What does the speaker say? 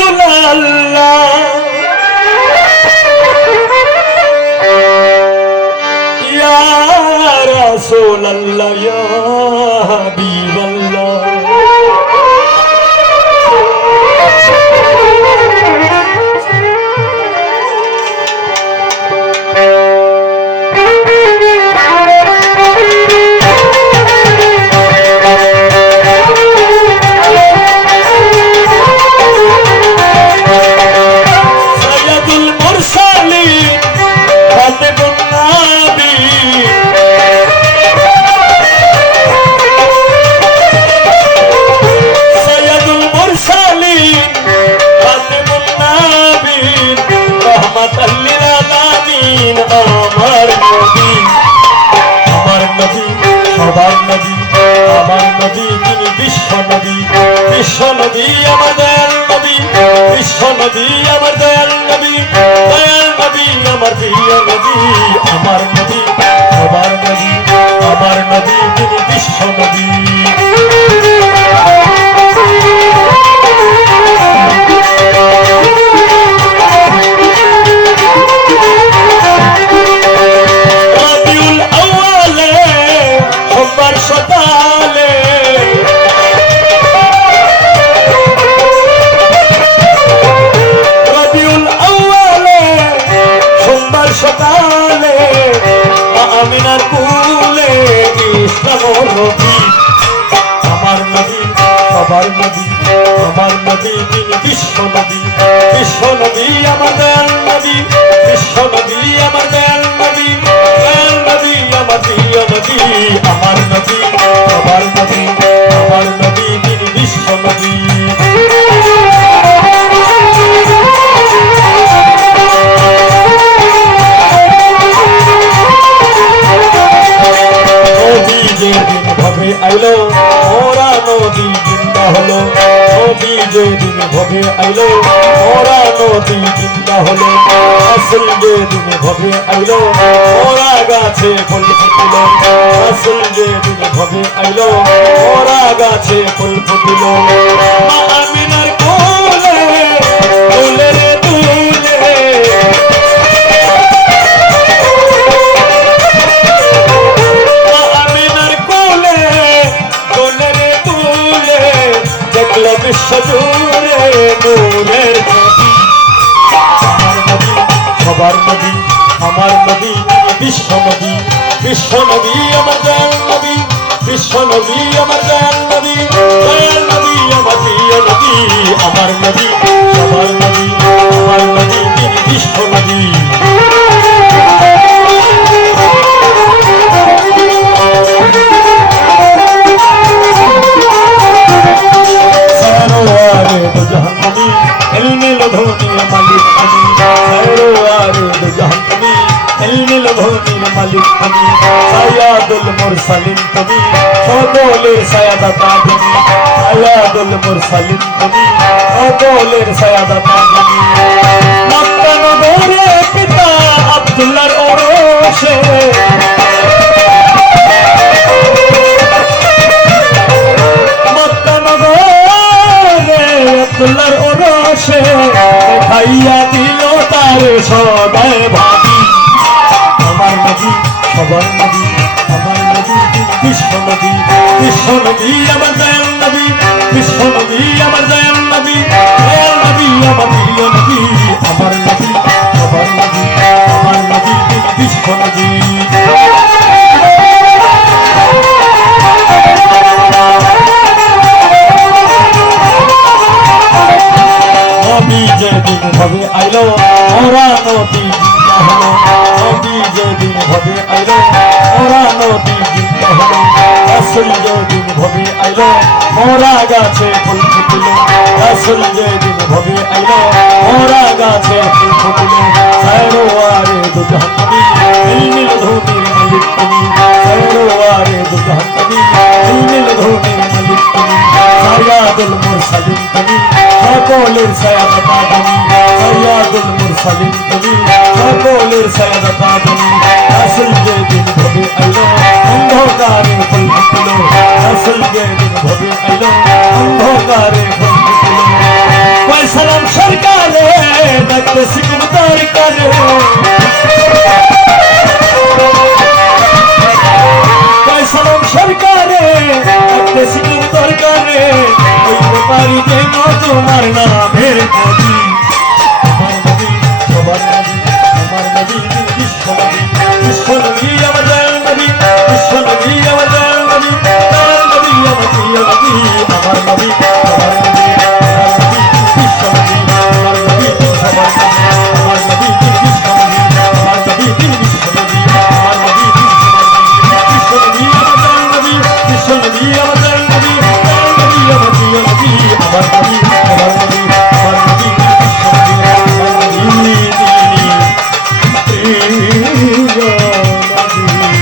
রাসূলুল্লাহ ইয়া রাসূলুল্লাহ ইয়া হাবিবাল্লাহ বিশ্বনবী আমার দয়াল নবী বিশ্বনবী আমার দয়াল নবী আমার প্রিয় নবী আমার নবী সবার নবী আমার নবী তিনি বিশ্বনবী রবিউল আউয়ালে সোমবার সকালে সকালে আমিনার কুলে ইসলাম নবী আমার নবী সবার নবী আমার নবী তিনি বিশ্বনবী বিশ্বনবী আমার দয়াল নবী বিশ্বনবী আমার দয়াল নবী আমার প্রিয় নবী আমার নবী সবার নবী আমার নবী তিনি বিশ্বনবী আইলো ওরা নদী জিন্দা হলো নদী যেদিন ভবে আইলো ওরা নদী জিন্দা হলো আসল যেদিন ভবে আইলো ওরা গাছে ফুল ফুটিল আসল যেদিন ভবে আইলো ওরা গাছে ফুল ফুটিল আমিনার কোলে দুলে রে দুলে বিশ্বজুড়ে নূরের ছবি আমার নবী সবার নবী আমার নবী বিশ্বনবী বিশ্বনবী আমার দয়াল নবী বিশ্বনবী আমার দয়াল নবী আমার প্রিয় নবী আমার নবী সবার নবী আমার নবী তিনি বিশ্বনবী সায়াদুল মুরসালিন তুমি সকলের সায়াদাতা তুমি সায়াদুল মুরসালিন তুমি সকলের সায়াদাতা তুমি মক্কা নগরে পিতা আব্দুল্লাহর ওরসে মক্কা নগরে আব্দুল্লাহর ওরসে খাইয়া দিল তার সদাই ভাবি আমার নবী সবার নবী আমার নবী বিশ্বনবী বিশ্বনবী আমার দয়াল নবী বিশ্বনবী আমার দয়াল নবী আমার প্রিয় নবী আমার নবী সবার নবী আমার নবী বিশ্বনবী নবী যেদিন ভাবে আইলো ওরা নদী জিন্দা হলো নবী যেদিন ভাবে আইলো ওরা নদী জিন্দা হলো রাসূল যেদিন ভাবে আইলো ওরা গাছে ফুল ফুটিল রাসূল যেদিন ভাবে আইলো ওরা গাছে ফুল ফুটিল সারোয়ারে দু জাহান নবী নীল ধুনির মালিক তুমি সারোয়ারে দু জাহান নবী নীল ধুনির মালিক তুমি সায়াদুল মুরসালিন তুমি সকলের সায়াদাতা তুমি সায়াদুল মুরসালিন তুমি সকলের সায়াদাতা তুমি রাসূল যেদিন ভবে আইলো অন্ধকারে ফুল ফুটিল রাসূল যেদিন ভবে আইলো অন্ধকারে ফুল ফুটিল ওই সালাম সরকারে সালাম সরকারে একটা সিনেম দরকারে ওই পারি যে তোমার নামের নদী আমার নদী সবার নদী আমার নদী বিশ্ব নদী বিশ্ব নদী আমার দয়াল নদী বিশ্ব নদী আমার দয়াল নদী দয়াল নদী আমার প্রিয় নদী আমার নদী আমার নদী আমার নদী বিশ্ব নদী আমার নদী সবার নদী আমার নদী বিশ্ব নদী আমার নদী বিশ্ব নদী আমার নদী বিশ্ব নদী আমার দয়াল নদী বিশ্ব নদী আমার দয়াল নদী দয়াল নদী আমার প্রিয় নদী আমার নদী আমার নদী আমার নদী বিশ্ব নদী আমার নদী প্রিয় নদী